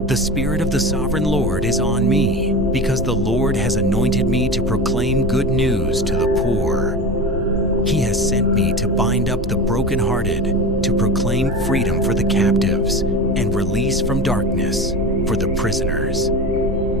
The Spirit of the Sovereign Lord is on me, because the Lord has anointed me to proclaim good news to the poor. He has sent me to bind up the brokenhearted, to proclaim freedom for the captives, and release from darkness for the prisoners,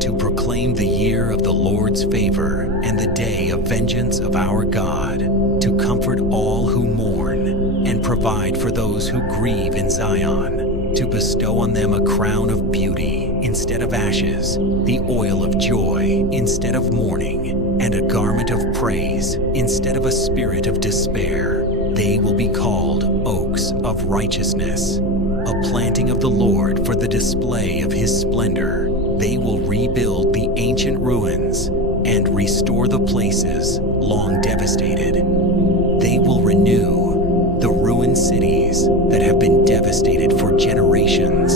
to proclaim the year of the Lord's favor and the day of vengeance of our God, to comfort all who mourn, and provide for those who grieve in Zion, to bestow on them a crown of beauty instead of ashes, the oil of joy instead of mourning, and a garment of praise instead of a spirit of despair. They will be called oaks of righteousness, a planting of the Lord for the display of his splendor. They will rebuild the ancient ruins and restore the places long devastated. They will renew the ruined cities that have been devastated for generations.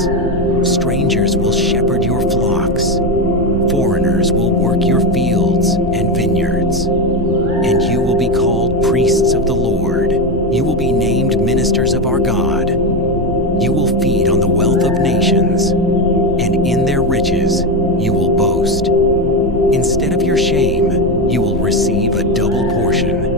Strangers will shepherd your flocks. Foreigners will work your fields and vineyards. And you will be called priests of the Lord. You will be named ministers of our God. You will feed on the wealth of nations, and in their riches you will boast. Instead of your shame, you will receive a double portion,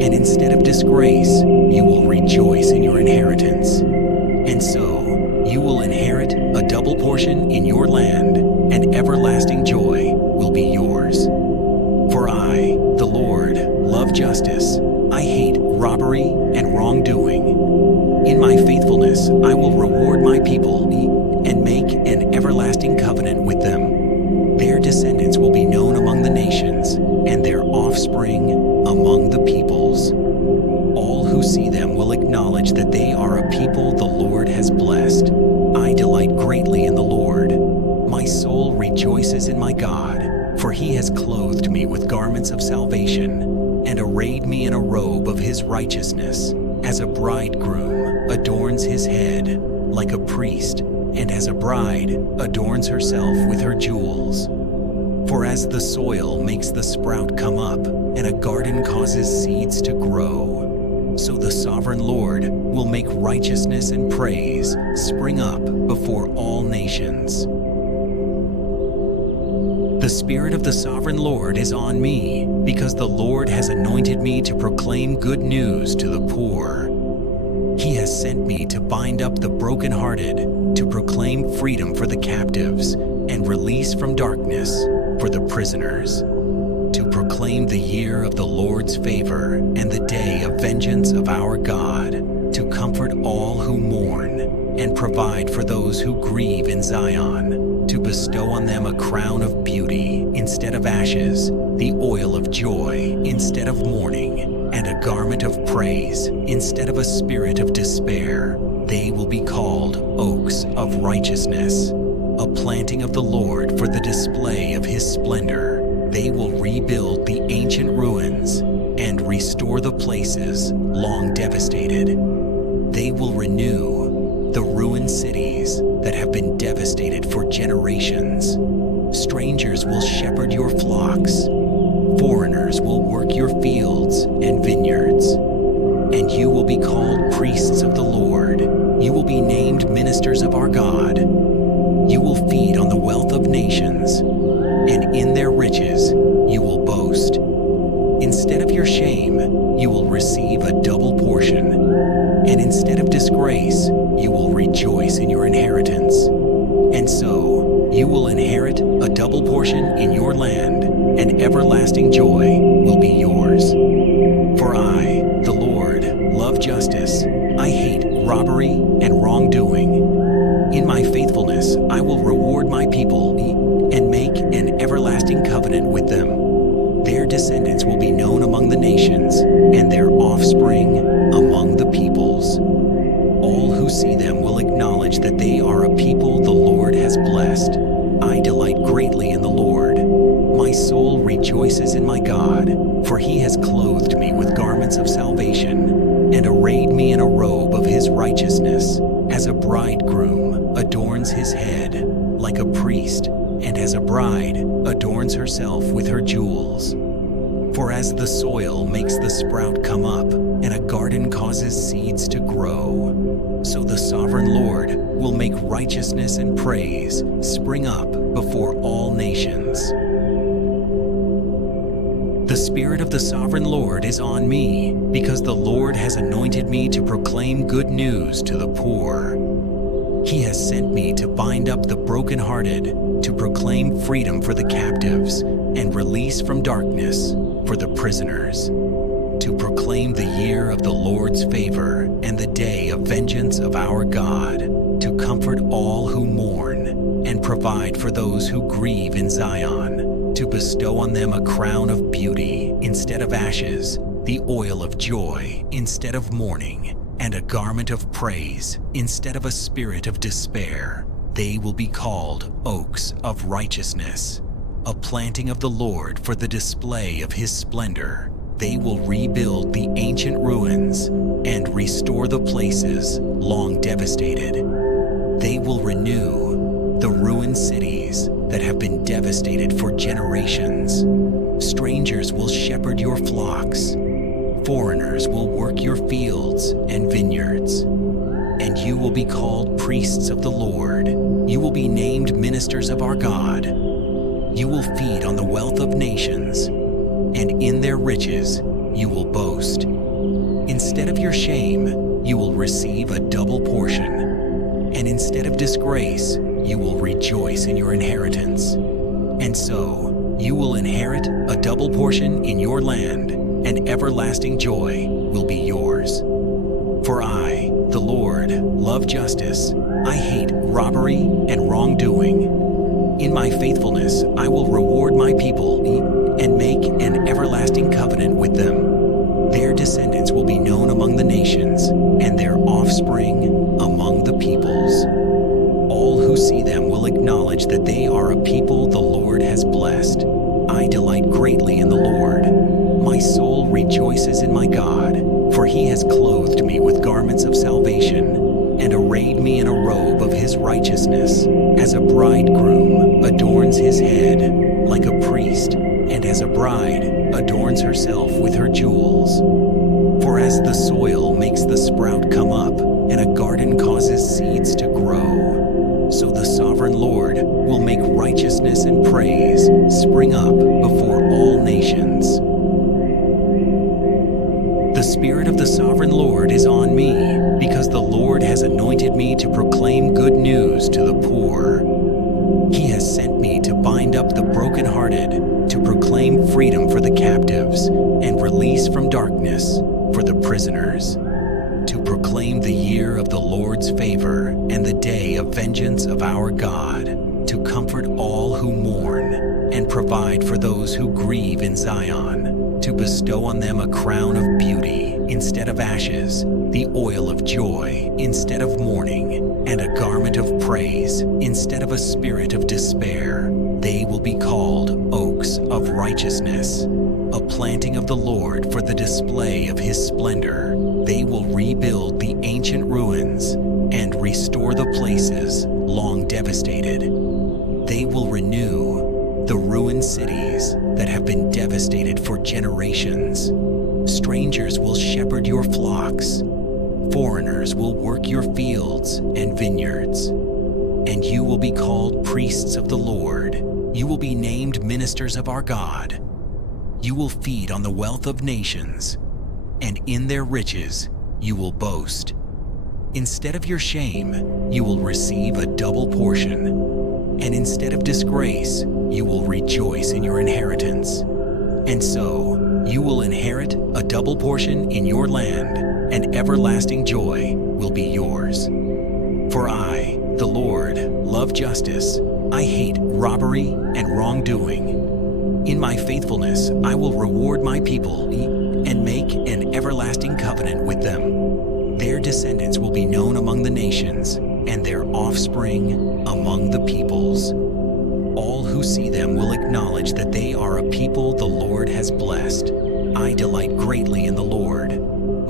and instead of disgrace, you will rejoice in your inheritance. And so you will inherit a double portion in your land, and everlasting joy will be yours. For I, the Lord, love justice. I hate robbery and wrongdoing. In my faithfulness, I will reward my people and make an everlasting covenant with them. Their descendants will be known among the nations, and their offspring among the peoples. All who see them will acknowledge that they are a people the Lord has blessed. I delight greatly in the Lord. My soul rejoices in my God, for he has clothed me with garments of salvation and arrayed me in a robe of his righteousness, as a bridegroom adorns his head like a priest, and as a bride adorns herself with her jewels. For as the soil makes the sprout come up, and a garden causes seeds to grow, so the sovereign Lord will make righteousness and praise spring up before all nations. The Spirit of the Sovereign Lord is on me, because the Lord has anointed me to proclaim good news to the poor. He has sent me to bind up the brokenhearted, to proclaim freedom for the captives, and release from darkness for the prisoners, to proclaim the year of the Lord's favor and the day of vengeance of our God, to comfort all who mourn, and provide for those who grieve in Zion, to bestow on them a crown of beauty instead of ashes, the oil of joy instead of mourning, and a garment of praise instead of a spirit of despair. They will be called oaks of righteousness, a planting of the Lord for the display of his splendor. They will rebuild the ancient ruins and restore the places long devastated. They will renew the ruined cities that have been devastated for generations. Strangers will shepherd your flocks. Foreigners will work your fields and vineyards. And you will be called priests of the Lord. You will be named ministers of our God. You will feed on the wealth of nations, and in their riches you will boast. Instead of your shame, you will receive a double portion, and instead of disgrace, you will rejoice in your inheritance. And so you will inherit a double portion in your land, and everlasting joy will be yours. For I, the Lord, love justice. I hate robbery and wrongdoing. In my faithfulness, I will reward my people and make an everlasting covenant with them. Their descendants will be known among the nations, and their offspring among the peoples. All who see them will acknowledge that they are a people the Lord has blessed. I delight greatly in the Lord. My soul rejoices in my God, for he has clothed me with garments of salvation and arrayed me in a robe of his righteousness, as a bridegroom adorns his head like a priest, and as a bride adorns herself with her jewels. For as the soil makes the sprout come up, and a garden causes seeds to grow, so the sovereign Lord will make righteousness and praise spring up before all nations. The Spirit of the Sovereign Lord is on me, because the Lord has anointed me to proclaim good news to the poor. He has sent me to bind up the brokenhearted, to proclaim freedom for the captives, and release from darkness for the prisoners, to proclaim the year of the Lord's favor and the day of vengeance of our God, to comfort all who mourn and provide for those who grieve in Zion, to bestow on them a crown of beauty instead of ashes, the oil of joy instead of mourning, and a garment of praise instead of a spirit of despair. They will be called oaks of righteousness, a planting of the Lord for the display of his splendor. They will rebuild the ancient ruins and restore the places long devastated. They will renew the ruined cities that have been devastated for generations. Strangers will shepherd your flocks. Foreigners will work your fields and vineyards. And you will be called priests of the Lord. You will be named ministers of our God. You will feed on the wealth of nations, and in their riches you will boast. Instead of your shame, you will receive a double portion, and instead of disgrace, you will rejoice in your inheritance. And so you will inherit a double portion in your land, and everlasting joy will be yours. For I, the Lord, love justice. I hate robbery and wrongdoing. In my faithfulness, I will reward my people and make an everlasting covenant with them. Their descendants will be known among the nations, and their offspring among the peoples. All who see them will acknowledge that they are a people the Lord has blessed. I delight greatly in the Lord. My soul rejoices in my God, for he has clothed me with garments of salvation and arrayed me in a robe of his righteousness, as a bridegroom adorns his head like a priest, and as a bride adorns herself with her jewels. For as the soil makes the sprout come up, and a garden causes seeds to grow, so the sovereign Lord will make righteousness and praise spring up before all nations. The Spirit of the Sovereign Lord is on me, because the Lord has anointed me to proclaim good news to the poor. He has sent me to bind up the brokenhearted, to proclaim freedom for the captives, and release from darkness for the prisoners, to proclaim the year of the Lord's favor and the day of vengeance of our God, to comfort all who mourn and provide for those who grieve in Zion, to bestow on them a crown of beauty instead of ashes, the oil of joy instead of mourning, and a garment of praise instead of a spirit of despair. They will be called oaks of righteousness, a planting of the Lord for the display of his splendor. They will rebuild the ancient ruins and restore the places long devastated. They will renew the ruined cities that have been devastated for generations. Strangers will shepherd your flocks. Foreigners will work your fields and vineyards. And you will be called priests of the Lord. You will be named ministers of our God. You will feed on the wealth of nations, and in their riches you will boast. Instead of your shame, you will receive a double portion, and instead of disgrace, you will rejoice in your inheritance. And so you will inherit a double portion in your land, and everlasting joy will be yours. For I, the Lord, love justice. I hate robbery and wrongdoing. In my faithfulness, I will reward my people and make an everlasting covenant with them. Their descendants will be known among the nations, and their offspring among the peoples. All who see them will acknowledge that they are a people the Lord has blessed. I delight greatly in the Lord.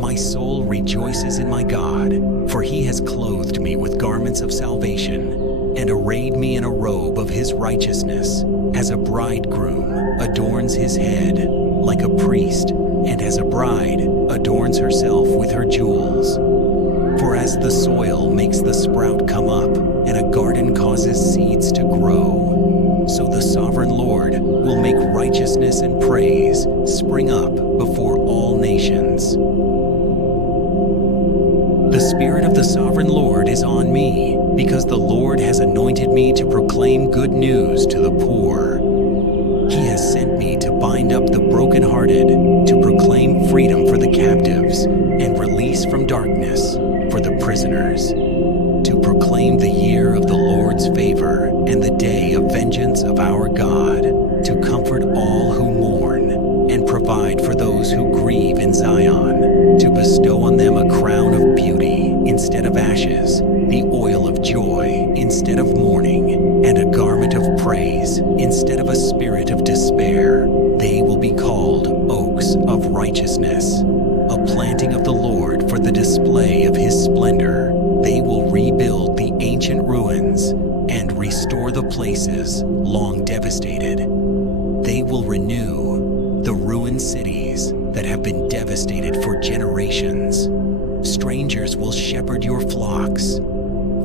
My soul rejoices in my God, for he has clothed me with garments of salvation and arrayed me in a robe of his righteousness, as a bridegroom adorns his head like a priest, and as a bride adorns herself with her jewels. For as the soil makes the sprout come up, and a garden causes seeds to grow, so the sovereign Lord will make righteousness and praise spring up before all nations. The Spirit of the Sovereign Lord is on me, because the Lord has anointed me to proclaim good news to the poor. He has sent me to bind up the brokenhearted, to proclaim freedom for the captives, and release from darkness for the prisoners, to proclaim the year of the Lord's favor and the day of vengeance of our God, to comfort all who mourn and provide for those who grieve in Zion, to bestow on them a crown of beauty instead of ashes, the oil of joy instead of mourning, and a garment of praise instead of a spirit of despair. They will be called oaks of righteousness, a planting of the Lord for the display of his splendor. They will rebuild the ancient ruins and restore the places long devastated. They will renew the ruined cities that have been devastated for generations. Strangers will shepherd your flocks.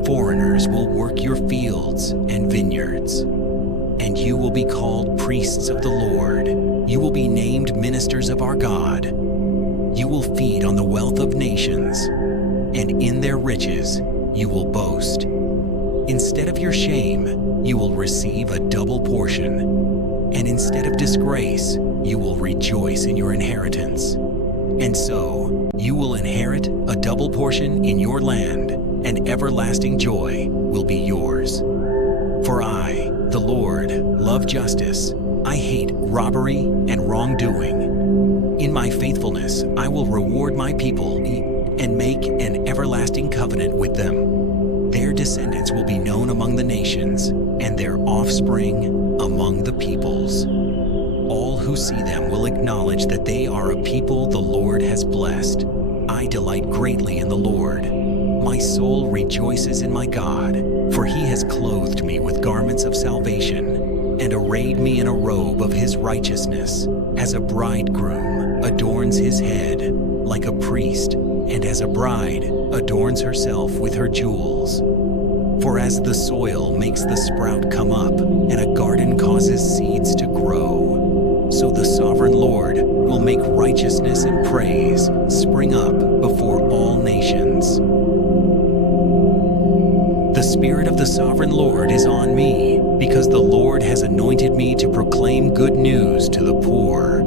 Foreigners will work your fields and vineyards. And you will be called priests of the Lord. You will be named ministers of our God. You will feed on the wealth of nations, and in their riches you will boast. Instead of your shame, you will receive a double portion, and instead of disgrace, you will rejoice in your inheritance. And so you will inherit a double portion in your land, and everlasting joy will be yours. For I, the Lord, love justice. I hate robbery and wrongdoing. In my faithfulness, I will reward my people and make an everlasting covenant with them. Their descendants will be known among the nations, and their offspring among the peoples. All who see them will acknowledge that they are a people the Lord has blessed. I delight greatly in the Lord. My soul rejoices in my God, for he has clothed me with garments of salvation and arrayed me in a robe of his righteousness, as a bridegroom adorns his head like a priest, and as a bride adorns herself with her jewels. For as the soil makes the sprout come up, and a garden causes seeds to grow, so the sovereign Lord will make righteousness and praise spring up before all nations. The Spirit of the Sovereign Lord is on me, because the Lord has anointed me to proclaim good news to the poor.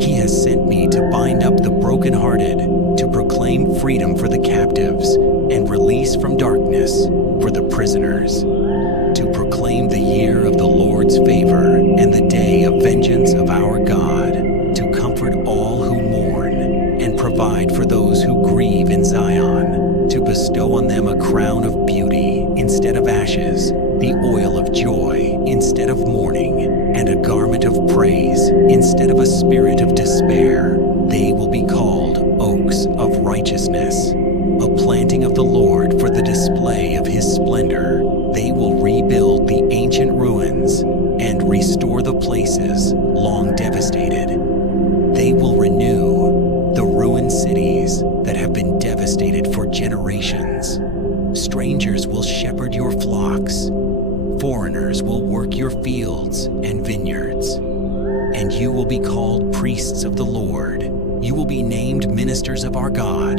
He has sent me to bind up the brokenhearted, to proclaim freedom for the captives, and release from darkness for the prisoners, to proclaim the year of the Lord's favor and the day of vengeance of our God, to comfort all who mourn and provide for those who grieve in Zion, to bestow on them a crown of beauty instead of ashes, the oil of joy instead of mourning, and a garment of praise instead of a spirit of despair. They will be called oaks of righteousness, a planting of the Lord for the display of his splendor. They will rebuild the ancient ruins and restore the places long devastated. They will renew the ruined cities that have been devastated for generations. Strangers will shepherd your flocks. Foreigners will work your fields and vineyards. And you will be called priests of the Lord. You will be named ministers of our God.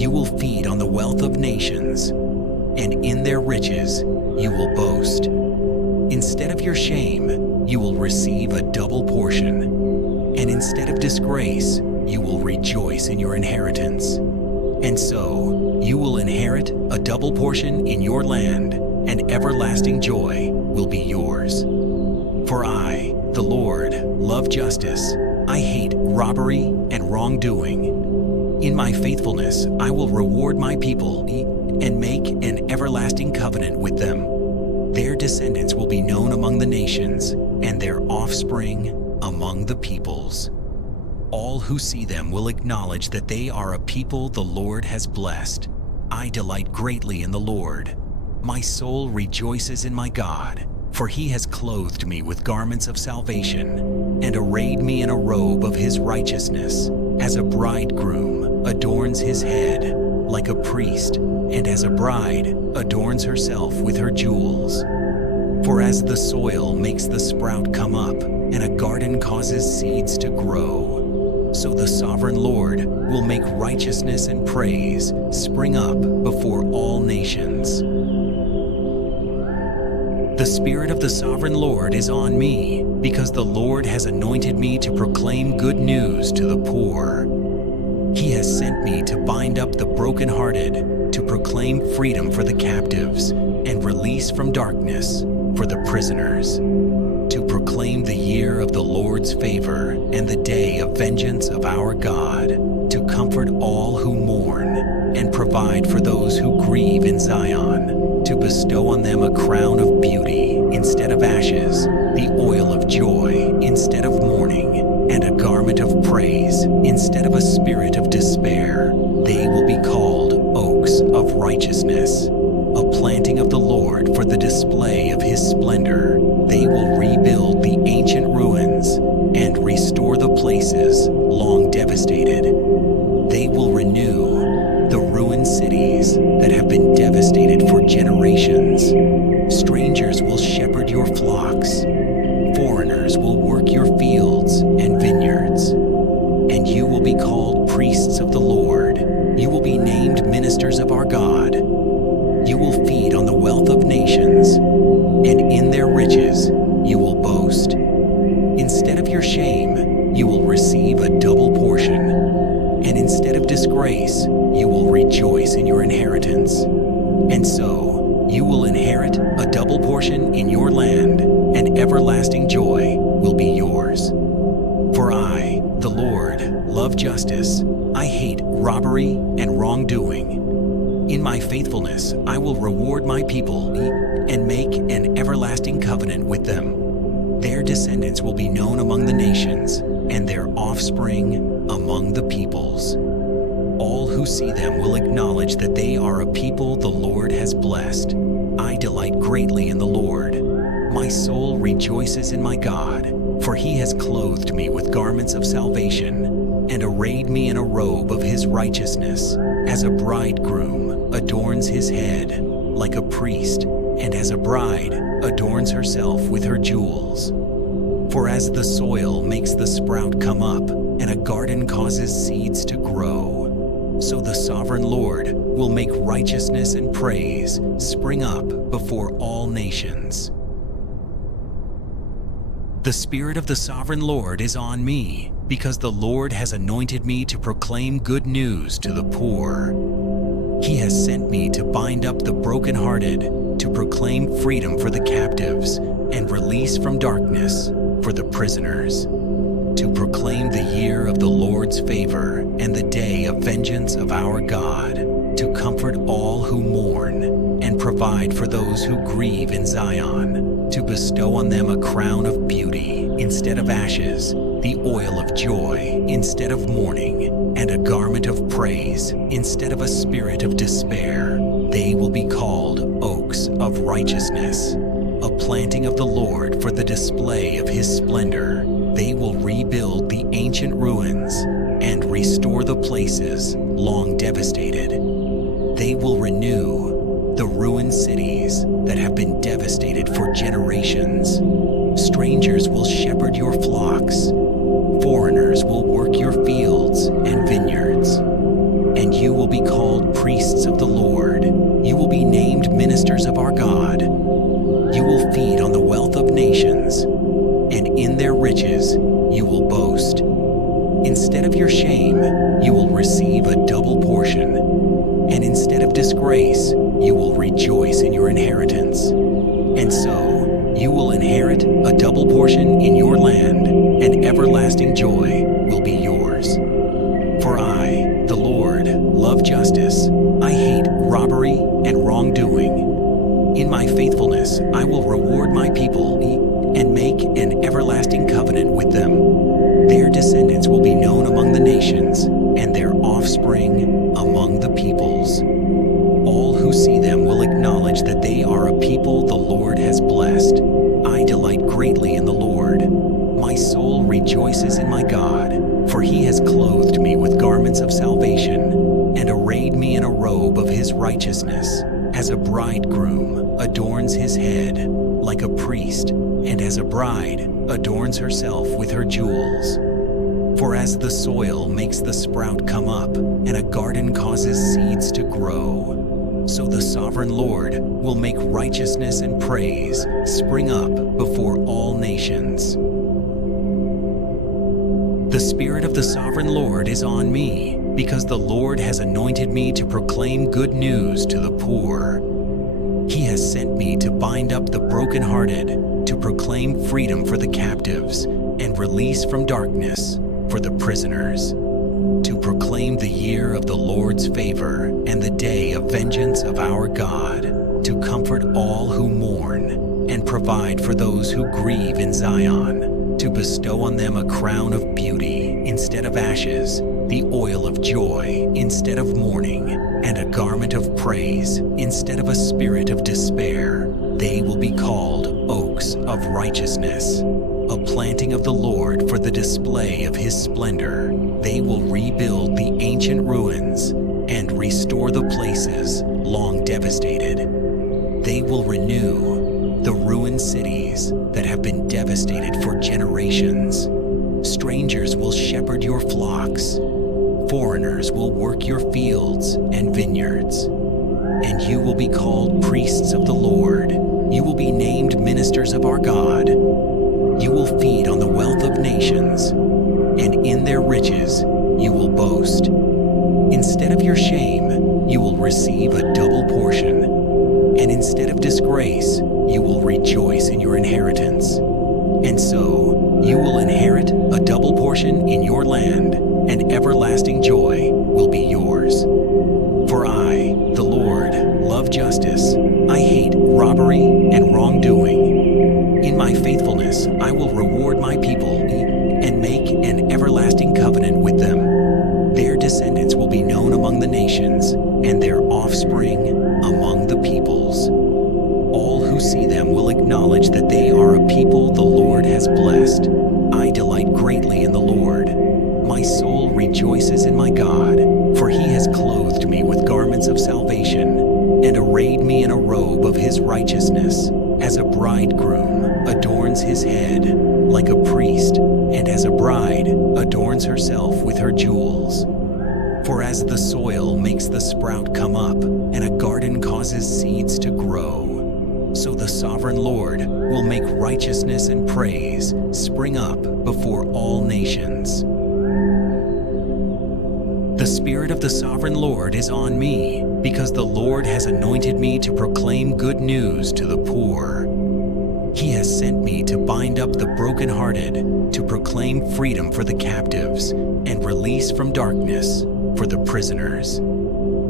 You will feed on the wealth of nations, and in their riches you will boast. Instead of your shame, you will receive a double portion, and instead of disgrace, you will rejoice in your inheritance. And so you will inherit a double portion in your land, and everlasting joy will be yours. For I, the Lord, love justice. I hate robbery and wrongdoing. In my faithfulness, I will reward my people and make an everlasting covenant with them. Their descendants will be known among the nations, and their offspring among the peoples. All who see them will acknowledge that they are a people the Lord has blessed. I delight greatly in the Lord. My soul rejoices in my God, For he has clothed me with garments of salvation, and arrayed me in a robe of his righteousness, as a bridegroom adorns his head, like a priest, and as a bride adorns herself with her jewels. For as the soil makes the sprout come up, and a garden causes seeds to grow, so the sovereign Lord will make righteousness and praise spring up before all nations. The Spirit of the Sovereign Lord is on me, because the Lord has anointed me to proclaim good news to the poor. He has sent me to bind up the brokenhearted, to proclaim freedom for the captives, and release from darkness for the prisoners, to proclaim the year of the Lord's favor and the day of vengeance of our God, to comfort all who mourn and provide for those who grieve in Zion, to bestow on them a crown of beauty instead of ashes, the oil of joy instead of mourning, and a garment of praise instead of a spirit of despair. They will be called oaks of righteousness, a planting of the Lord for the display of his splendor. They will rebuild the ancient ruins and restore the places long devastated. They will renew the ruined cities that have been devastated for generations. Strangers will shepherd your flocks. Foreigners will work your fields and vineyards. And you will be called priests of the Lord. You will be named ministers of our God. You will feed on the wealth of nations, and in their riches you will boast. Instead of your shame, you will receive a double portion, and instead of disgrace, you will rejoice in your inheritance. And so you will inherit a double portion in your land, and everlasting joy will be yours. For I, the Lord, love justice. I hate robbery and wrongdoing. In my faithfulness, I will reward my people and make an everlasting covenant with them. Their descendants will be known among the nations, and their offspring among the peoples. All who see them will acknowledge that they are a people the Lord has blessed. I delight greatly in the Lord. My soul rejoices in my God, for he has clothed me with garments of salvation, and arrayed me in a robe of his righteousness, as a bridegroom adorns his head, like a priest, and as a bride adorns herself with her jewels. For as the soil makes the sprout come up, and a garden causes seeds to grow, so the sovereign Lord will make righteousness and praise spring up before all nations. The Spirit of the Sovereign Lord is on me, because the Lord has anointed me to proclaim good news to the poor. He has sent me to bind up the brokenhearted, to proclaim freedom for the captives, and release from darkness for the prisoners, to proclaim the year of the Lord's favor and the day of vengeance of our God, to comfort all who mourn and provide for those who grieve in Zion, to bestow on them a crown of beauty instead of ashes, the oil of joy instead of mourning, and a garment of praise instead of a spirit of despair. They will be called oaks of righteousness, a planting of the Lord for the display of his splendor. They will rebuild the ancient ruins and restore the places long devastated. They will renew the ruined cities that have been devastated for generations. Strangers will shepherd your flocks. Foreigners will work your fields and vineyards. And you will be called priests of the Lord. You will be named ministers of our God. You will feed on the wealth of nations, and in their riches you will boast. Instead of your shame, you will receive a double portion, and instead of disgrace, you will rejoice in your inheritance. And so you will inherit a double portion in your land, and everlasting joy will be yours. For I, the Lord, love justice. I hate robbery and wrongdoing. In my faithfulness, I will reward my people and make an everlasting covenant with them. Their descendants will be known among the nations, and their offspring among the peoples. All who see them will acknowledge that they are a people the Lord has blessed. righteousness, as a bridegroom adorns his head, like a priest, and as a bride adorns herself with her jewels. For as the soil makes the sprout come up, and a garden causes seeds to grow, so the sovereign Lord will make righteousness and praise spring up before all nations. The Spirit of the Sovereign Lord is on me, because the Lord has anointed me to proclaim good news to the poor. He has sent me to bind up the brokenhearted, to proclaim freedom for the captives, and release from darkness for the prisoners, to proclaim the year of the Lord's favor and the day of vengeance of our God, to comfort all who mourn and provide for those who grieve in Zion, to bestow on them a crown of beauty instead of ashes, the oil of joy instead of mourning, and a garment of praise instead of a spirit of despair. They will be called oaks of righteousness, a planting of the Lord for the display of his splendor. They will rebuild the ancient ruins and restore the places long devastated. They will renew the ruined cities that have been devastated for generations. Strangers will shepherd your flocks. Foreigners will work your fields and vineyards. And you will be called priests of the Lord. You will be named ministers of our God. You will feed on the wealth of nations, and in their riches you will boast. Instead of your shame, you will receive a double portion, and instead of disgrace, you will rejoice in your inheritance. And so you will inherit a double portion in your land, and everlasting joy will be yours. For I, the Lord, love justice. I hate robbery and wrongdoing. In my faithfulness, I will reward my people and make an everlasting covenant with them. Their descendants will be known among the nations, and their offspring among the peoples. All who see them will acknowledge that they are a people the Lord has blessed. I delight greatly in the Lord. My soul rejoices in my God, for he has clothed me with garments of salvation and arrayed me in a robe of his righteousness, as a bridegroom adorns his head, like a priest, and as a bride adorns herself with her jewels. For as the soil makes the sprout come up, and a garden causes seeds to grow, so the sovereign Lord will make righteousness and praise spring up before all nations. The Spirit of the Sovereign Lord is on me, because the Lord has anointed me to proclaim good news to the poor. He has sent me to bind up the brokenhearted, to proclaim freedom for the captives, and release from darkness for the prisoners,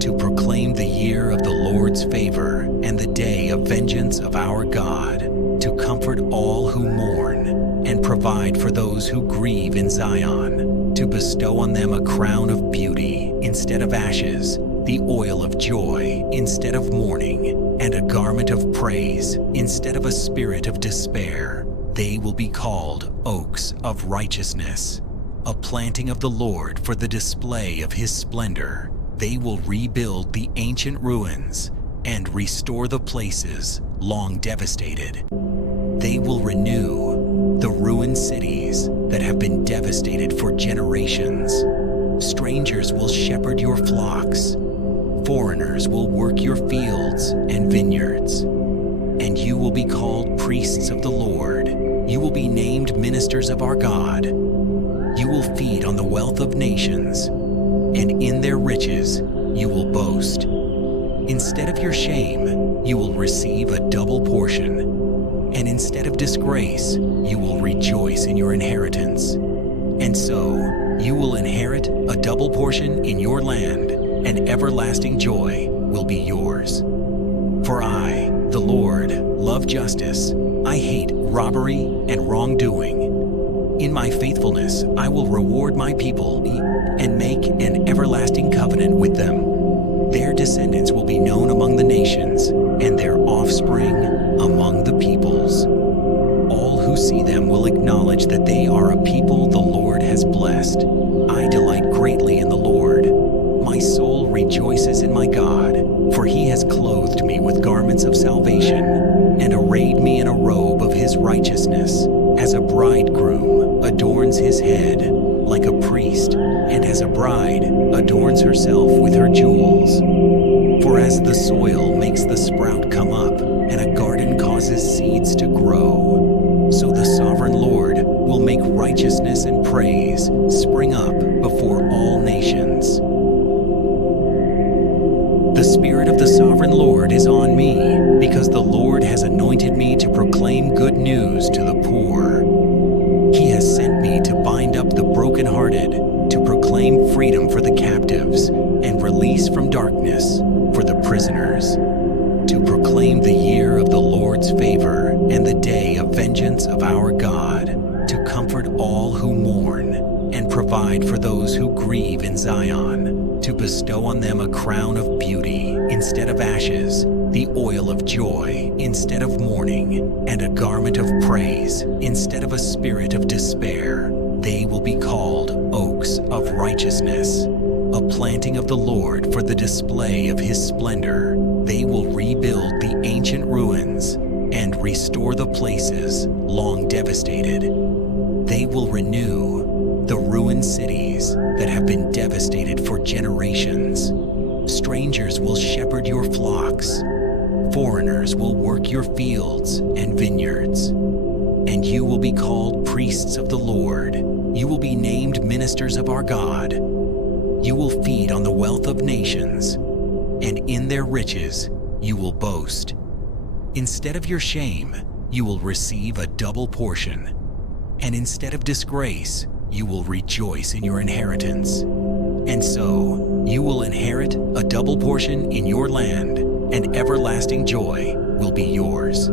to proclaim the year of the Lord's favor and the day of vengeance of our God, to comfort all who mourn and provide for those who grieve in Zion, to bestow on them a crown of beauty instead of ashes, the oil of joy instead of mourning, and a garment of praise instead of a spirit of despair. They will be called oaks of righteousness, a planting of the Lord for the display of his splendor. They will rebuild the ancient ruins and restore the places long devastated. They will renew the ruined cities that have been devastated for generations. Strangers will shepherd your flocks. Foreigners will work your fields and vineyards. And you will be called priests of the Lord. You will be named ministers of our God. You will feed on the wealth of nations, and in their riches you will boast. Instead of your shame, you will receive a double portion, and instead of disgrace, you will rejoice in your inheritance. And so you will inherit a double portion in your land, and everlasting joy will be yours. For I, the Lord, love justice. I hate robbery and wrongdoing. In my faithfulness, I will reward my people and make an everlasting covenant with them. Their descendants will be known among the nations, and their offspring among the peoples. All who see them will acknowledge that they are a people the Lord has blessed. I delight greatly in the Lord. My soul rejoices in my God, For he has clothed me with garments of salvation, and arrayed me in a robe of his righteousness, as a bridegroom adorns his head, like a priest, and as a bride adorns herself with her jewels. For as the soil makes the sprout come up, and a garden causes seeds to grow, so the sovereign Lord will make righteousness and praise spring up before all nations. The Spirit of the Sovereign Lord is on me, because the Lord has anointed me to proclaim good news to the poor. He has sent me to bind up the brokenhearted, to proclaim freedom for the captives, and release from darkness for the prisoners, to proclaim the year of the Lord's favor and the day of vengeance of our God, to comfort all who mourn and provide for those who grieve in Zion, to bestow on them a crown of beauty instead of ashes, the oil of joy instead of mourning, and a garment of praise instead of a spirit of despair. They will be called oaks of righteousness, a planting of the Lord for the display of his splendor. They will rebuild the ancient ruins and restore the places long devastated. They will renew the ruined cities that have been devastated for generations. Strangers will shepherd your flocks. Foreigners will work your fields and vineyards. And you will be called priests of the Lord. You will be named ministers of our God. You will feed on the wealth of nations, and in their riches you will boast. Instead of your shame, you will receive a double portion, and instead of disgrace, you will rejoice in your inheritance. And so you will inherit a double portion in your land, and everlasting joy will be yours.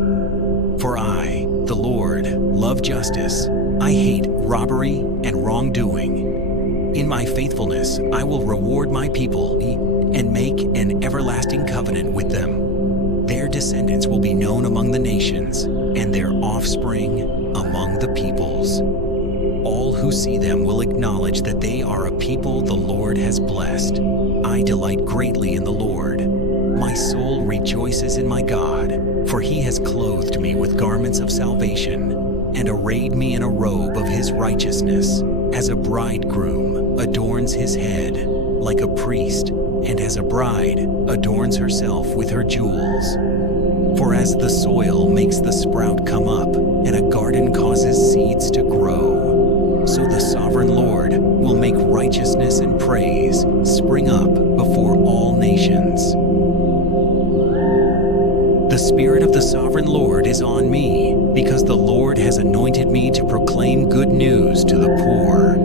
For I, the Lord, love justice. I hate robbery and wrongdoing. In my faithfulness, I will reward my people and make an everlasting covenant with them. Their descendants will be known among the nations, and their offspring among the peoples. All who see them will acknowledge that they are a people the Lord has blessed. I delight greatly in the Lord. My soul rejoices in my God, for he has clothed me with garments of salvation, and arrayed me in a robe of his righteousness, as a bridegroom adorns his head, like a priest, and as a bride adorns herself with her jewels. For as the soil makes the sprout come up, and a garden causes seeds to grow, so the sovereign Lord will make righteousness and praise spring up before all nations. The Spirit of the Sovereign Lord is on me, because the Lord has anointed me to proclaim good news to the poor.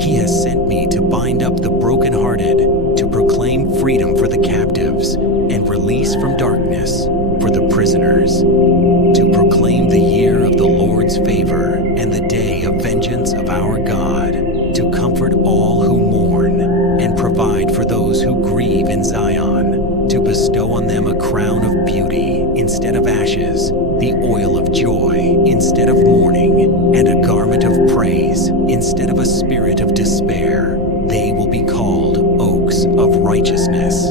He has sent me to bind up the brokenhearted, to proclaim freedom for the captives, and release from darkness for the prisoners, to proclaim the year of the Lord's favor and the day of vengeance of our God, to comfort all who mourn and provide for those who grieve in Zion, to bestow on them a crown of beauty instead of ashes, the oil of joy instead of mourning, and a garment of praise instead of a spirit of despair. They will be called oaks of righteousness,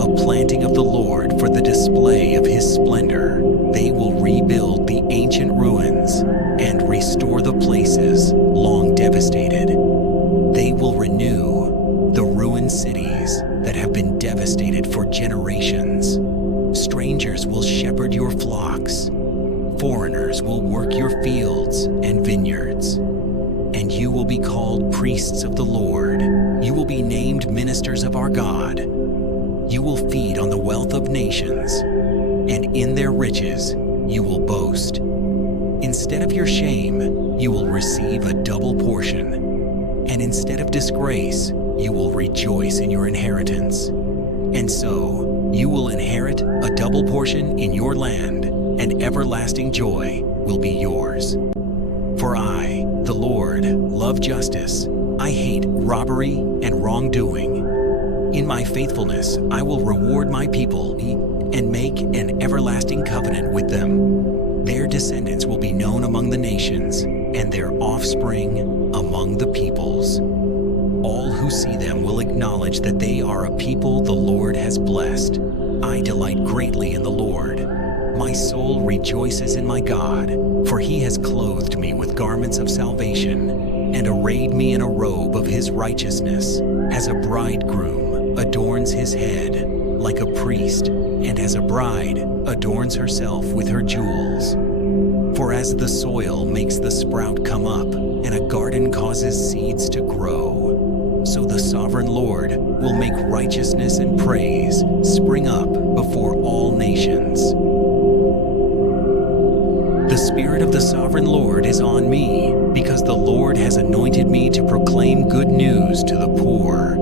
a planting of the Lord for the display of his splendor. They will rebuild the ancient ruins and restore the places long devastated. They will renew the ruined cities that have been devastated for generations. Strangers will shepherd your flocks. Foreigners will work your fields and vineyards. And you will be called priests of the Lord. You will be named ministers of our God. You will feed on the wealth of nations, and in their riches you will boast. Instead of your shame, you will receive a double portion, and instead of disgrace, you will rejoice in your inheritance. And so you will inherit a double portion in your land, and everlasting joy will be yours. For I, the Lord, love justice. I hate robbery and wrongdoing. In my faithfulness, I will reward my people and make an everlasting covenant with them. Their descendants will be known among the nations, and their offspring among the peoples. All who see them will acknowledge that they are a people the Lord has blessed. I delight greatly in the Lord. My soul rejoices in my God, for he has clothed me with garments of salvation and arrayed me in a robe of his righteousness, as a bridegroom adorns his head, like a priest, and as a bride adorns herself with her jewels. For as the soil makes the sprout come up, and a garden causes seeds to grow, so the sovereign Lord will make righteousness and praise spring up before all nations. The Spirit of the Sovereign Lord is on me, because the Lord has anointed me to proclaim good news to the poor.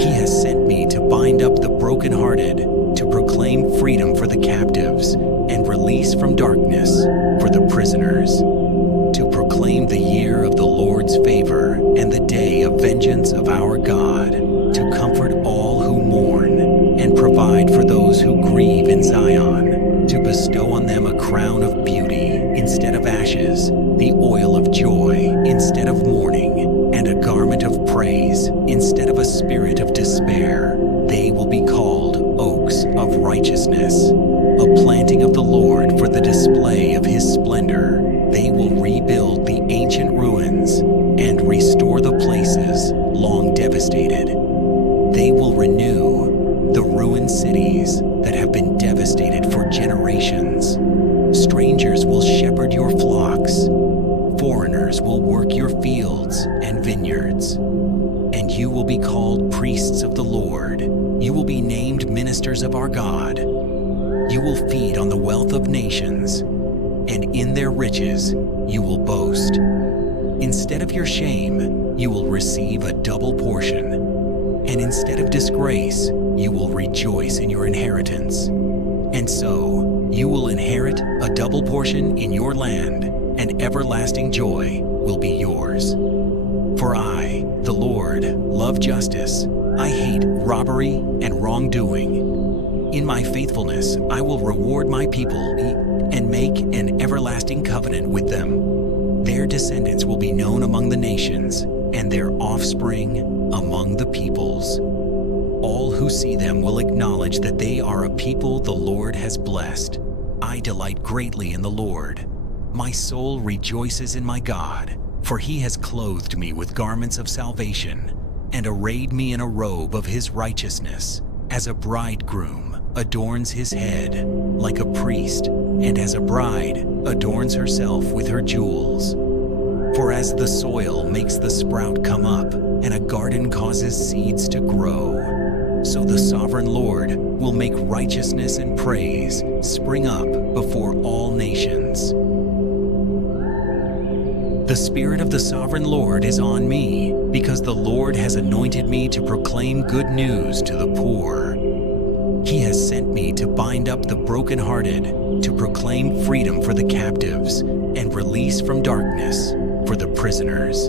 He has sent me to bind up the brokenhearted, to proclaim freedom for the captives, and release from darkness for the prisoners, to proclaim the year of the Lord's favor and the day of vengeance of our God, to comfort all who mourn and provide for those who grieve in Zion, to bestow on them a crown of beauty instead of ashes, the oil of joy instead of mourning, and a garment of praise instead of a spirit of despair. They will be called oaks of righteousness, a planting of the Lord for the display of his splendor. They will rebuild the ancient ruins and restore the places long devastated. They will renew the ruined cities that have been devastated for generations. Strangers will shepherd your flocks. Foreigners will work your fields and vineyards. And you will be called priests of the Lord. You will be named ministers of our God. You will feed on the wealth of nations, and in their riches you will boast. Instead of your shame, you will receive a double portion, and instead of disgrace, you will rejoice in your inheritance. And so you will inherit a double portion in your land, and everlasting joy will be yours. For I, the Lord, love justice. I hate robbery and wrongdoing. In my faithfulness, I will reward my people and make an everlasting covenant with them. Their descendants will be known among the nations, and their offspring among the peoples. All who see them will acknowledge that they are a people the Lord has blessed. I delight greatly in the Lord. My soul rejoices in my God, for he has clothed me with garments of salvation and arrayed me in a robe of his righteousness, as a bridegroom adorns his head, like a priest, and as a bride adorns herself with her jewels. For as the soil makes the sprout come up, and a garden causes seeds to grow, so the sovereign Lord will make righteousness and praise spring up before all nations. The Spirit of the Sovereign Lord is on me, because the Lord has anointed me to proclaim good news to the poor. He has sent me to bind up the brokenhearted, to proclaim freedom for the captives, and release from darkness for the prisoners,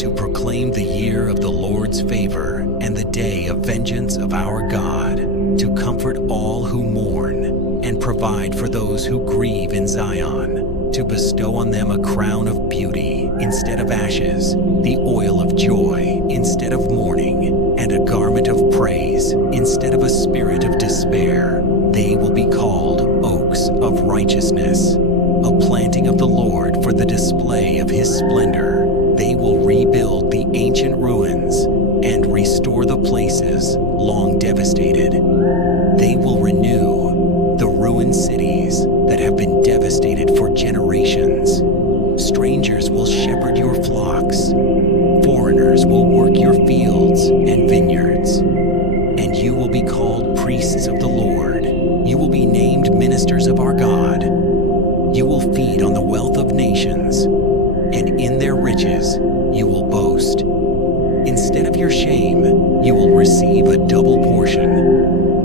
to proclaim the year of the Lord's favor and the day of vengeance of our God, to comfort all who mourn and provide for those who grieve in Zion, to bestow on them a crown of beauty instead of ashes, the oil of joy instead of mourning, and a garment of praise instead of a spirit of despair. They will be called oaks of righteousness, a planting of the Lord for the display of his splendor. They will rebuild the ancient ruins and restore the places long devastated. They will renew the ruined cities that have been devastated for generations. Strangers will shepherd your flocks. Foreigners will work your fields and vineyards. And you will be called priests of the Lord. You will be named ministers of our God. You will feed on the wealth of nations, and in their riches you will boast. Instead of your shame, you will receive a double portion,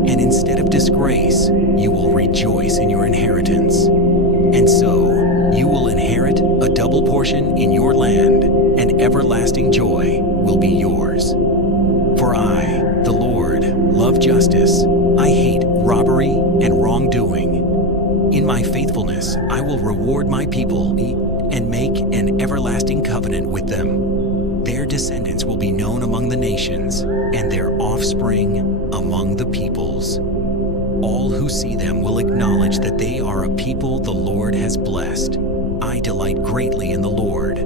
and instead of disgrace, you will rejoice in your inheritance. And so you will inherit a double portion in your land, and everlasting joy will be yours. For I, the Lord, love justice. I hate robbery and wrongdoing. In my faithfulness, I will reward my people and make an everlasting covenant with them. Their descendants will be known among the nations, and their offspring among the peoples. All who see them will acknowledge that they are a people the Lord has blessed. I delight greatly in the Lord.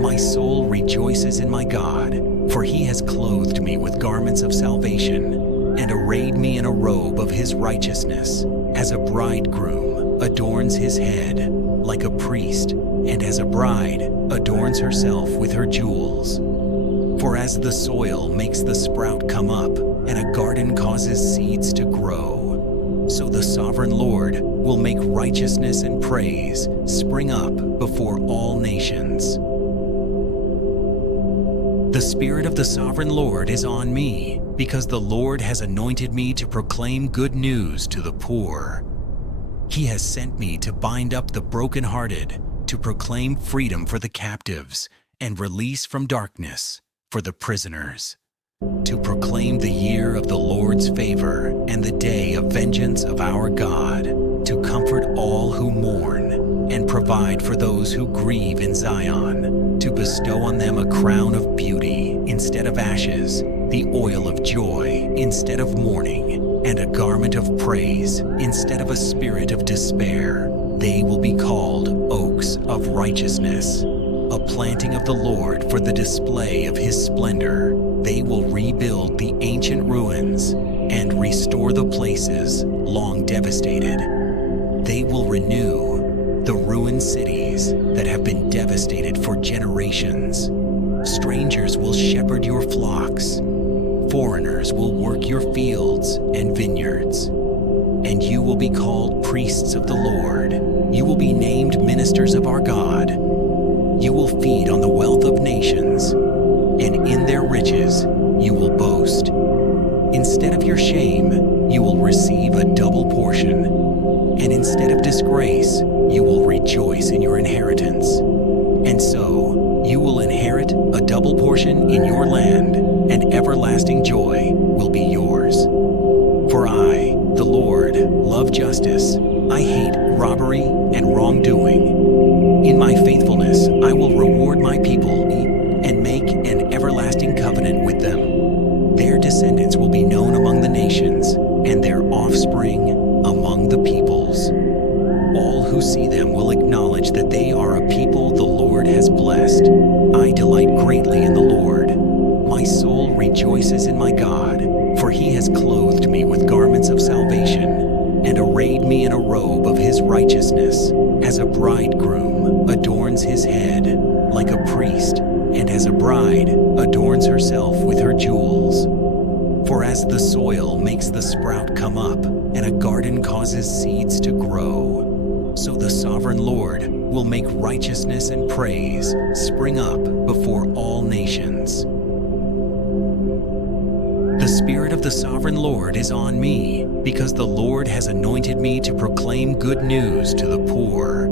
My soul rejoices in my God, for he has clothed me with garments of salvation and arrayed me in a robe of his righteousness, as a bridegroom adorns his head, like a priest, and as a bride adorns herself with her jewels. For as the soil makes the sprout come up, and a garden causes seeds to grow, so the sovereign Lord will make righteousness and praise spring up before all nations. The Spirit of the Sovereign Lord is on me, because the Lord has anointed me to proclaim good news to the poor. He has sent me to bind up the brokenhearted, to proclaim freedom for the captives, and release from darkness for the prisoners, to proclaim the year of the Lord's favor and the day of vengeance of our God, to comfort all who mourn and provide for those who grieve in Zion, to bestow on them a crown of beauty instead of ashes, the oil of joy instead of mourning, and a garment of praise instead of a spirit of despair. They will be called oaks of righteousness, a planting of the Lord for the display of his splendor. They will rebuild the ancient ruins and restore the places long devastated. They will renew the ruined cities that have been devastated for generations. Strangers will shepherd your flocks. Foreigners will work your fields and vineyards. And you will be called priests of the Lord. You will be named ministers of our God. You will feed on the wealth of nations, and in their riches you will boast. Instead of your shame, you will receive a double portion, and instead of disgrace, you will rejoice in your inheritance. And so you will inherit a double portion in your land, and everlasting joy will be yours. For I, the Lord, love justice. I hate robbery and wrongdoing. In my faithfulness, I will reward my people and make an everlasting covenant with them. Their descendants will be known among the nations, and their offspring among the peoples. All who see them will acknowledge that they are a people the Lord has blessed. I delight greatly in the Lord. My soul rejoices in my God, for he has clothed me with garments of salvation and arrayed me in a robe of his righteousness, as a bridegroom adorns his head, like a priest, and as a bride adorns herself with her jewels. For as the soil makes the sprout come up, and a garden causes seeds to grow, so the sovereign Lord will make righteousness and praise spring up before all nations. The Spirit of the Sovereign Lord is on me, because the Lord has anointed me to proclaim good news to the poor.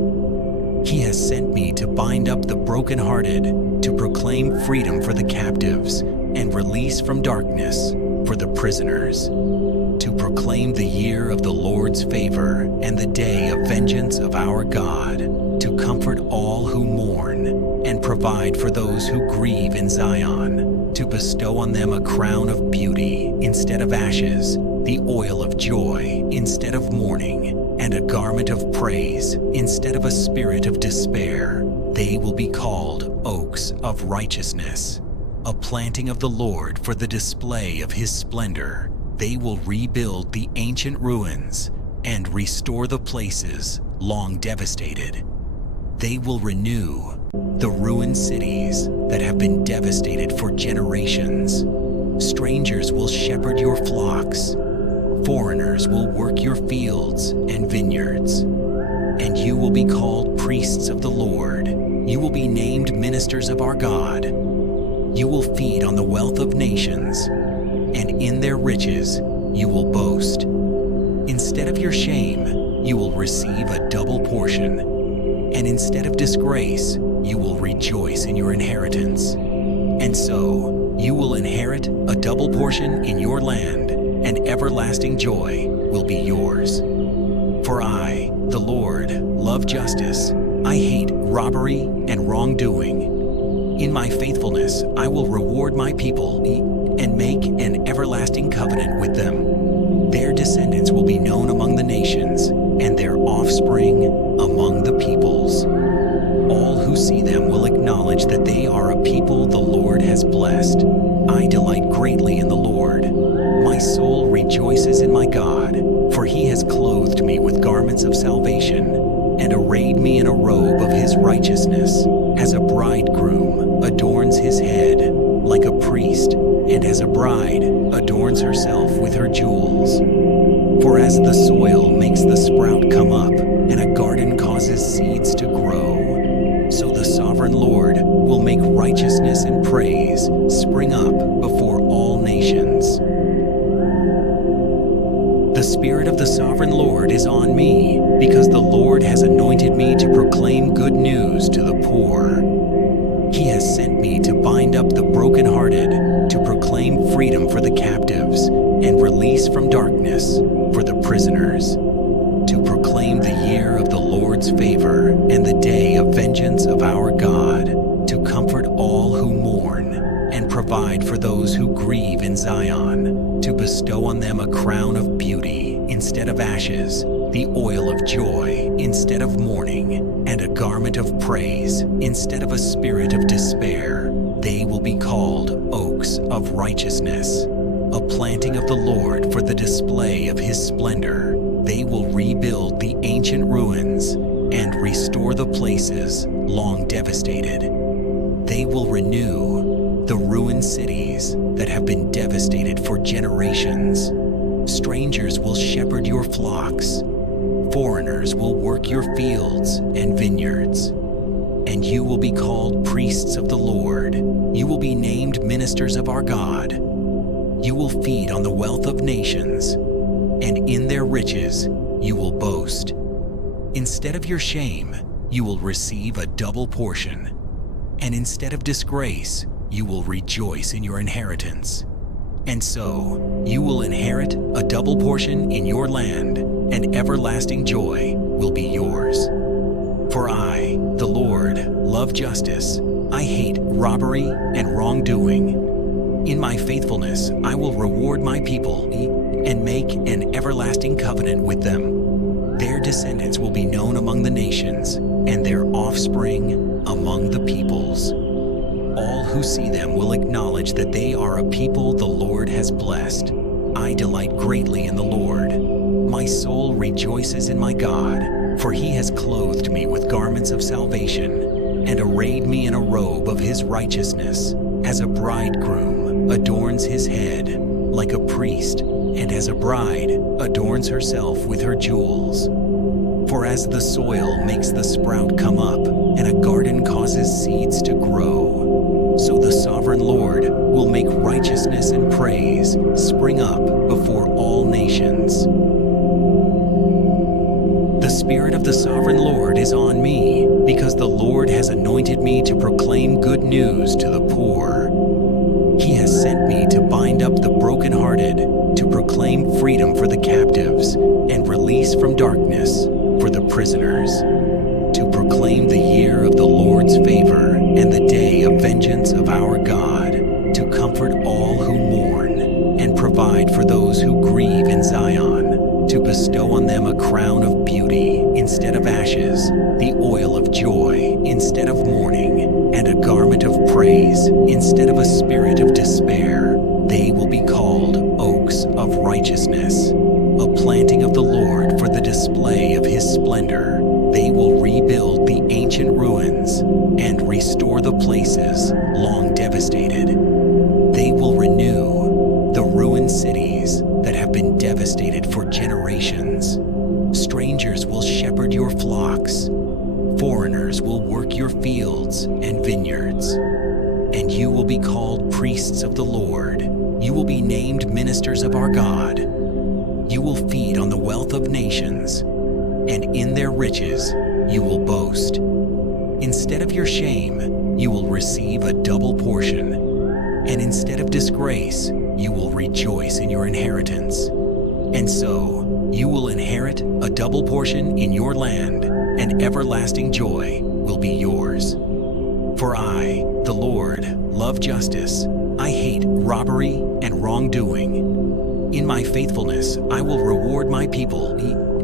He has sent me to bind up the brokenhearted, to proclaim freedom for the captives, and release from darkness for the prisoners, to proclaim the year of the Lord's favor and the day of vengeance of our God, to comfort all who mourn and provide for those who grieve in Zion, to bestow on them a crown of beauty instead of ashes, the oil of joy instead of mourning, and a garment of praise instead of a spirit of despair. They will be called oaks of righteousness, a planting of the Lord for the display of his splendor. They will rebuild the ancient ruins and restore the places long devastated. They will renew the ruined cities that have been devastated for generations. Strangers will shepherd your flocks. Foreigners will work your fields and vineyards. And you will be called priests of the Lord. You will be named ministers of our God. You will feed on the wealth of nations, and in their riches you will boast. Instead of your shame, you will receive a double portion, and instead of disgrace, you will rejoice in your inheritance. And so you will inherit a double portion in your land, and everlasting joy will be yours. For I, the Lord, love justice. I hate robbery and wrongdoing. In my faithfulness, I will reward my people and make an everlasting covenant with them. Their descendants will be known among the nations, and their offspring among the peoples. All who see them will acknowledge that they are a people the Lord has blessed. I delight greatly in the Lord. My soul rejoices in my God, for he has clothed me with garments of salvation and arrayed me in a robe of his righteousness, as a bridegroom adorns his head, like a priest, and as a bride adorns herself with her jewels. For as the soil makes the sprout come up, and a garden causes seeds to grow, so the sovereign Lord will make righteousness and praise spring up before all nations. The Spirit of the Sovereign Lord is on me, because the Lord has anointed me to proclaim good news to the poor. He has sent me to bind up the brokenhearted, to proclaim freedom for the captives, and release from darkness for the prisoners, to proclaim the year of the Lord's favor and the day of vengeance of our God, to comfort all who mourn and provide for those who grieve in Zion, to bestow on them a crown of beauty instead of ashes, the oil of joy instead of mourning, and a garment of praise instead of a spirit of despair. They will be called oaks of righteousness, a planting of the Lord for the display of his splendor. They will rebuild the ancient ruins and restore the places long devastated. They will renew the ruined cities that have been devastated for generations. Strangers will shepherd your flocks. Foreigners will work your fields and vineyards. And you will be called priests of the Lord. You will be named ministers of our God. You will feed on the wealth of nations, and in their riches you will boast. Instead of your shame, you will receive a double portion, and instead of disgrace, you will rejoice in your inheritance. And so you will inherit a double portion in your land, and everlasting joy will be yours. For I, the Lord, love justice. I hate robbery and wrongdoing. In my faithfulness, I will reward my people and make an everlasting covenant with them. Their descendants will be known among the nations, and their offspring among the peoples. All who see them will acknowledge that they are a people the Lord has blessed. I delight greatly in the Lord. My soul rejoices in my God, for he has clothed me with garments of salvation and arrayed me in a robe of his righteousness, as a bridegroom adorns his head, like a priest, and as a bride adorns herself with her jewels. For as the soil makes the sprout come up, and a garden causes seeds to grow, so the sovereign Lord will make righteousness and praise spring up before all nations. The Spirit of the Sovereign Lord is on me, because the Lord has anointed me to proclaim good news to the poor. He has sent me to bind up the brokenhearted, to proclaim freedom for the captives, and release from darkness for the prisoners, to proclaim the year of the Lord's favor and the day of vengeance of our God, to comfort all who mourn and provide for those who grieve in Zion, to bestow on them a crown of beauty instead of ashes, the oil of joy instead of mourning, and a garment of praise instead of a spirit of despair. They will be called oaks of righteousness, a planting of the Lord for the display of his splendor. They will rebuild the ancient ruins and restore the places long devastated. They will renew the ruined cities that have been devastated for generations. Strangers will shepherd your flocks. Foreigners will work your fields and vineyards. And you will be called priests of the Lord. You will be named ministers of our God. You will feed on the wealth of nations, and in their riches you will boast. Instead of your shame, you will receive a double portion, and instead of disgrace, you will rejoice in your inheritance. And so you will inherit a double portion in your land, and everlasting joy will be yours. For I, the Lord, love justice. I hate robbery and wrongdoing. In my faithfulness, I will reward my people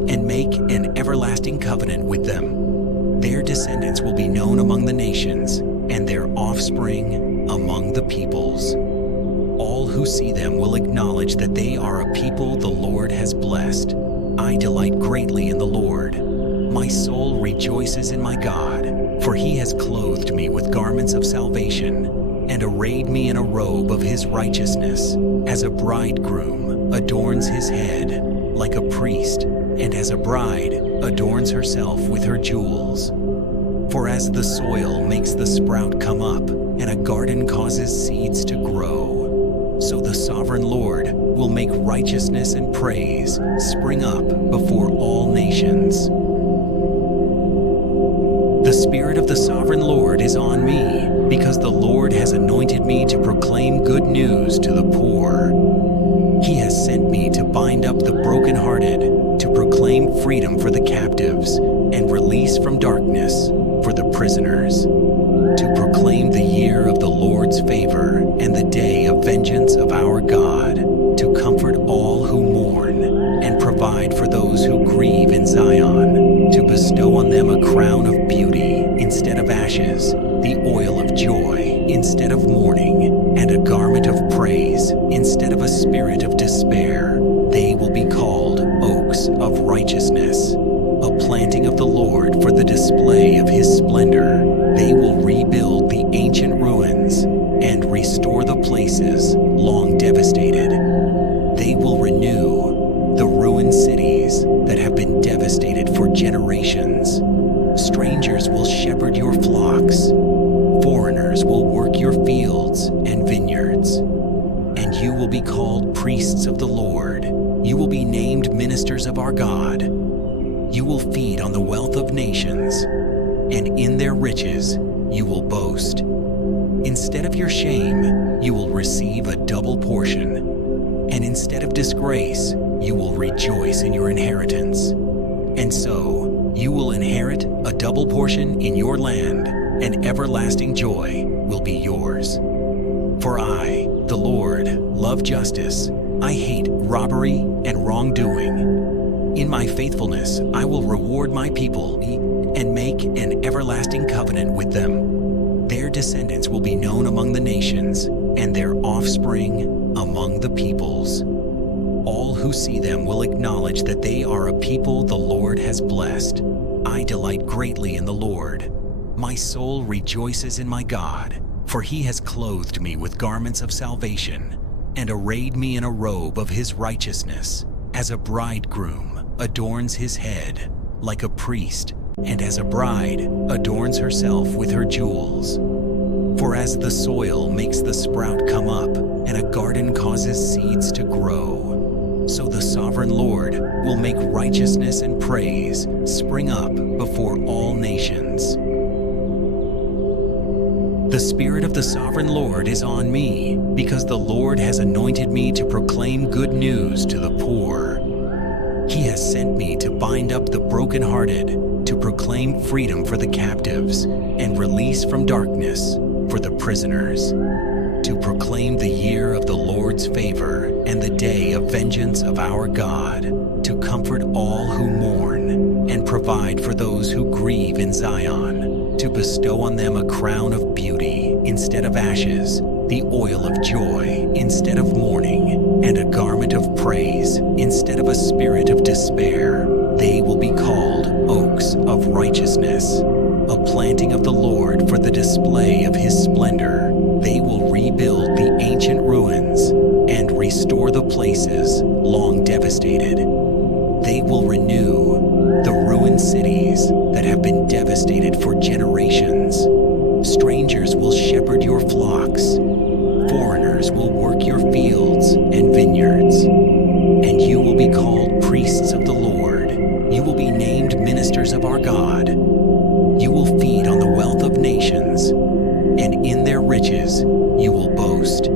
and make an everlasting covenant with them. Their descendants will be known among the nations, and their offspring among the peoples. All who see them will acknowledge that they are a people the Lord has blessed. I delight greatly in the Lord. My soul rejoices in my God, for he has clothed me with garments of salvation and arrayed me in a robe of his righteousness, as a bridegroom adorns his head like a priest, and as a bride adorns herself with her jewels. For as the soil makes the sprout come up, and a garden causes seeds to grow, so the sovereign Lord will make righteousness and praise spring up before all nations. The Spirit of the Sovereign Lord is on me, because the Lord has anointed me to proclaim good news to the poor. He has sent me to bind up the brokenhearted, to proclaim freedom for the captives, and release from darkness for the prisoners, to proclaim the year of the Lord's favor and the day of vengeance of our God, to comfort all who mourn and provide for those who grieve in Zion, to bestow on them a crown of beauty instead of ashes, the oil of joy instead of mourning, and a garment of praise instead of a spirit of despair. They will be called oaks of righteousness, a planting of the Lord for the display of his splendor. They will rebuild the ancient ruins and restore the places long devastated. They will renew the ruined cities that have been devastated for generations. Strangers will shepherd your flocks. Foreigners will work your fields and vineyards. And you will be called priests of the Lord. You will be named ministers of our God. You will feed on the wealth of nations, and in their riches you will boast. Instead of your shame, you will receive a double portion, and instead of disgrace, you will rejoice in your inheritance. And so you will inherit a double portion in your land, and everlasting joy will be yours. For I, the Lord, love justice. I hate robbery and wrongdoing. In my faithfulness, I will reward my people and make an everlasting covenant with them. Their descendants will be known among the nations, and their offspring among the peoples. All who see them will acknowledge that they are a people the Lord has blessed. I delight greatly in the Lord. My soul rejoices in my God, for he has clothed me with garments of salvation and arrayed me in a robe of his righteousness, as a bridegroom adorns his head like a priest, and as a bride adorns herself with her jewels. For as the soil makes the sprout come up, and a garden causes seeds to grow, so the sovereign Lord will make righteousness and praise spring up before all nations. The Spirit of the Sovereign Lord is on me, because the Lord has anointed me to proclaim good news to the poor. He has sent me to bind up the brokenhearted, to proclaim freedom for the captives, and release from darkness for the prisoners, to proclaim the year of the Lord's favor and the day of vengeance of our God, to comfort all who mourn and provide for those who grieve in Zion, to bestow on them a crown of beauty instead of ashes, the oil of joy instead of mourning, and a garment of praise instead of a spirit of despair. They will be called oaks of righteousness, a planting of the Lord for the display of his splendor. They will rebuild the ancient ruins and restore the places long devastated. They will renew the ruined cities that have been devastated for generations. Strangers will shepherd your flocks. Foreigners will work your fields and vineyards. And you will be called priests of the Lord. You will be named ministers of our God. You will feed on the wealth of nations, and in their riches you will boast.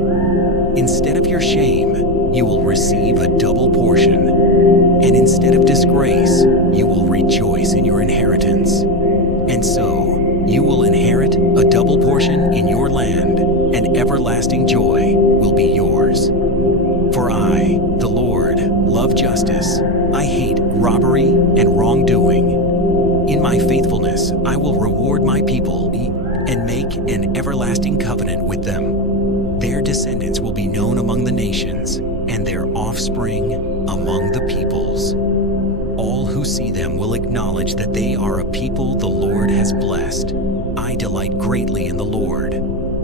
Instead of your shame, you will receive a double portion, and instead of disgrace, you will rejoice in your inheritance. And so you will inherit a double portion in your land, and everlasting joy will be yours. For I, the Lord, love justice. I hate robbery and wrongdoing. In my faithfulness, I will reward my people and make an everlasting covenant with them. Their descendants will be known among the nations, and their offspring among the peoples. All who see them will acknowledge that they are a people the Lord has blessed. I delight greatly in the Lord.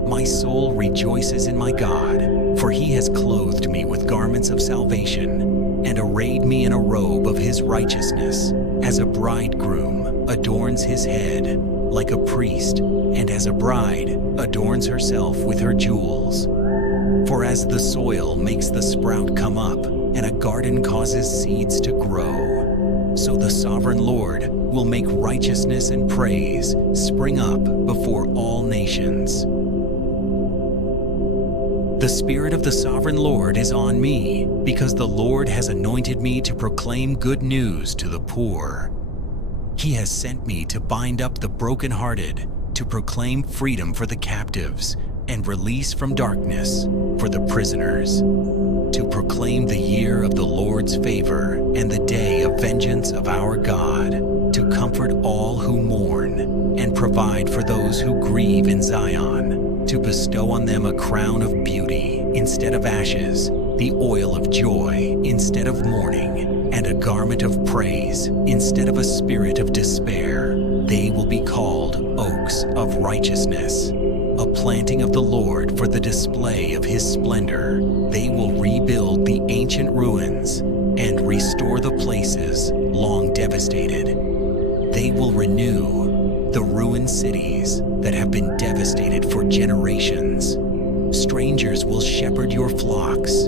My soul rejoices in my God, for he has clothed me with garments of salvation and arrayed me in a robe of his righteousness, as a bridegroom adorns his head like a priest, and as a bride adorns herself with her jewels. For as the soil makes the sprout come up, and a garden causes seeds to grow, so the sovereign Lord will make righteousness and praise spring up before all nations. The Spirit of the Sovereign Lord is on me, because the Lord has anointed me to proclaim good news to the poor. He has sent me to bind up the brokenhearted, to proclaim freedom for the captives, and release from darkness for the prisoners, to proclaim the year of the Lord's favor and the day of vengeance of our God, to comfort all who mourn and provide for those who grieve in Zion, to bestow on them a crown of beauty instead of ashes, the oil of joy instead of mourning, and a garment of praise instead of a spirit of despair. They will be called oaks of righteousness, a planting of the Lord for the display of his splendor. They will rebuild the ancient ruins and restore the places long devastated. They will renew the ruined cities that have been devastated for generations. Strangers will shepherd your flocks.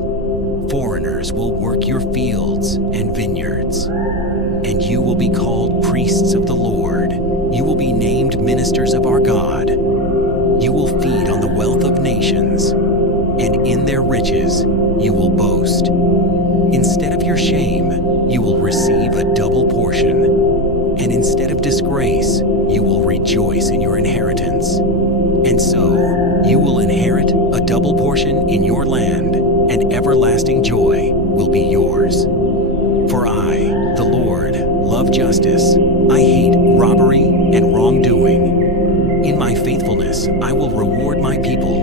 Foreigners will work your fields and vineyards. And you will be called priests of the Lord. You will be named ministers of our God. You will feed on the wealth of nations, and in their riches you will boast. Instead of your shame, you will receive a double portion, and instead of disgrace, you will rejoice in your inheritance. And so you will inherit a double portion in your land, and everlasting joy will be yours. For I, the Lord, love justice. I hate robbery and wrongdoing. In my faithfulness, I will reward my people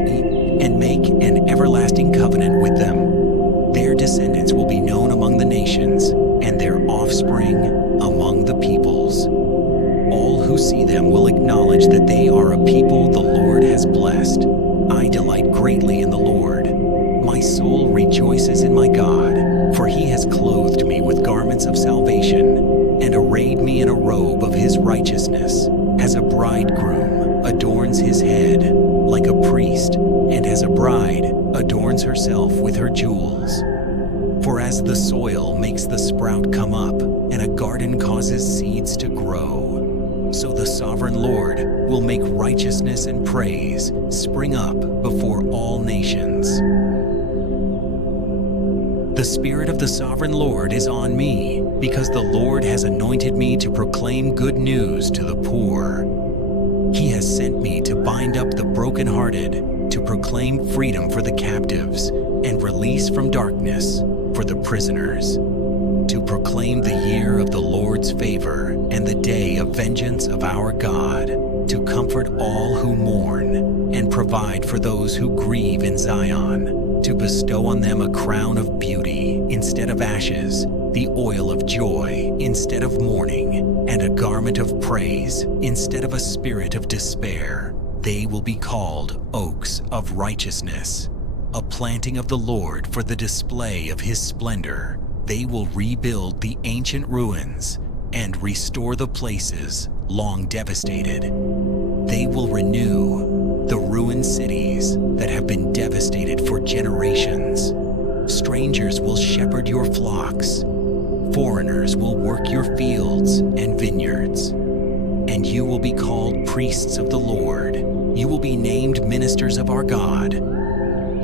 and make an everlasting covenant with them. Their descendants will be known among the nations, and their offspring among the peoples. All who see them will acknowledge that they are a people the Lord has blessed. I delight greatly in the Lord. My soul rejoices in my God, for he has clothed me with garments of salvation and arrayed me in a robe of his righteousness, as a bridegroom adorns his head like a priest, and as a bride adorns herself with her jewels. For as the soil makes the sprout come up, and a garden causes seeds to grow, so the sovereign Lord will make righteousness and praise spring up before all nations. The Spirit of the Sovereign Lord is on me, because the Lord has anointed me to proclaim good news to the poor. He has sent me to bind up the brokenhearted, to proclaim freedom for the captives, and release from darkness for the prisoners, to proclaim the year of the Lord's favor and the day of vengeance of our God, to comfort all who mourn and provide for those who grieve in Zion, to bestow on them a crown of beauty instead of ashes, the oil of joy instead of mourning, and a garment of praise instead of a spirit of despair. They will be called oaks of righteousness, a planting of the Lord for the display of his splendor. They will rebuild the ancient ruins and restore the places long devastated. They will renew the ruined cities that have been devastated for generations. Strangers will shepherd your flocks. Foreigners will work your fields and vineyards. And you will be called priests of the Lord. You will be named ministers of our God.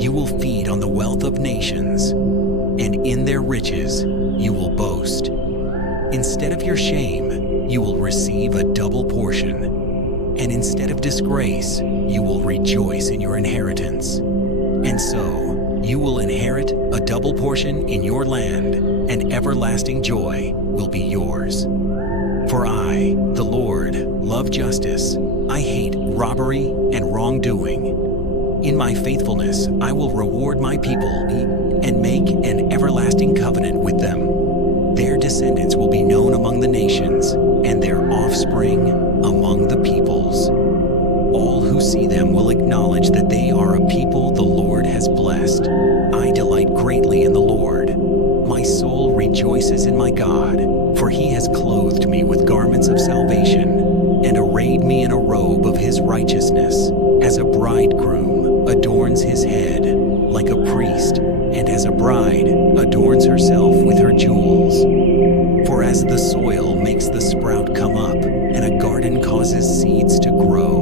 You will feed on the wealth of nations, and in their riches you will boast. Instead of your shame, you will receive a double portion, and instead of disgrace, you will rejoice in your inheritance. And so You will inherit a double portion in your land, and everlasting joy will be yours. For I, the Lord, love justice. I hate robbery and wrongdoing. In my faithfulness, I will reward my people and make an everlasting covenant with them. Their descendants will be known among the nations, and their offspring among the peoples. All who see them will acknowledge that they are a people the Lord has blessed. I delight greatly in the Lord. My soul rejoices in my God, for he has clothed me with garments of salvation and arrayed me in a robe of his righteousness, as a bridegroom adorns his head like a priest, and as a bride adorns herself with her jewels. For as the soil makes the sprout come up, and a garden causes seeds to grow,